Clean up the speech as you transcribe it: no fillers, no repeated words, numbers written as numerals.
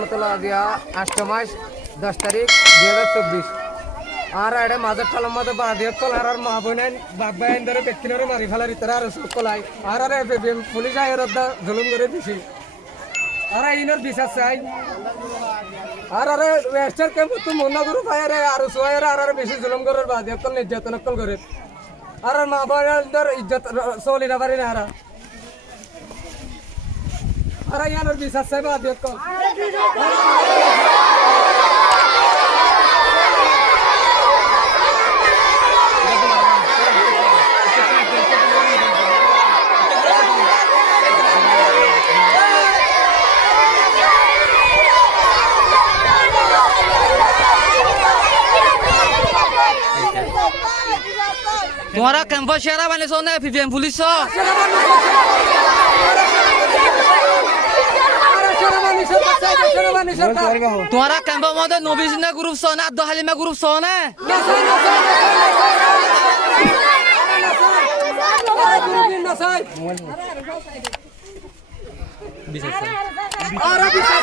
রহমতুল্লাহ দিয়া 8 মাস 10 তারিখ 2024 আর এটা মাঝের টালার মধ্যে বাদিয়ত কল আর মা বোনেন বাপ ভাইন ধরে ব্যক্তিরে মারি ফেলার ইতারা আর সব কলাই আর পুলিশ আয়ের জুলুম করে দিছি আর ইনর বিচার চাই আর ওয়েস্টার ক্যাম্প তো মন্না গুরু পায়ারে আর সোয়ারে আর বেশি জুলুম করার বাদিয়ত কল নির্যাতন কল করে আর মা বোনের ইজ্জত চলি না পারি না আর ইয়ানোর বিচার চাই বাদিয়ত কল तुम्हारा कैंपस शहरा बने सोना है पीपीएम पुलिस सो तुम्हारा कैंपस मध्य नबीजना ग्रुप सो ना दो हालिमा ग्रुप सो ना Ara bisa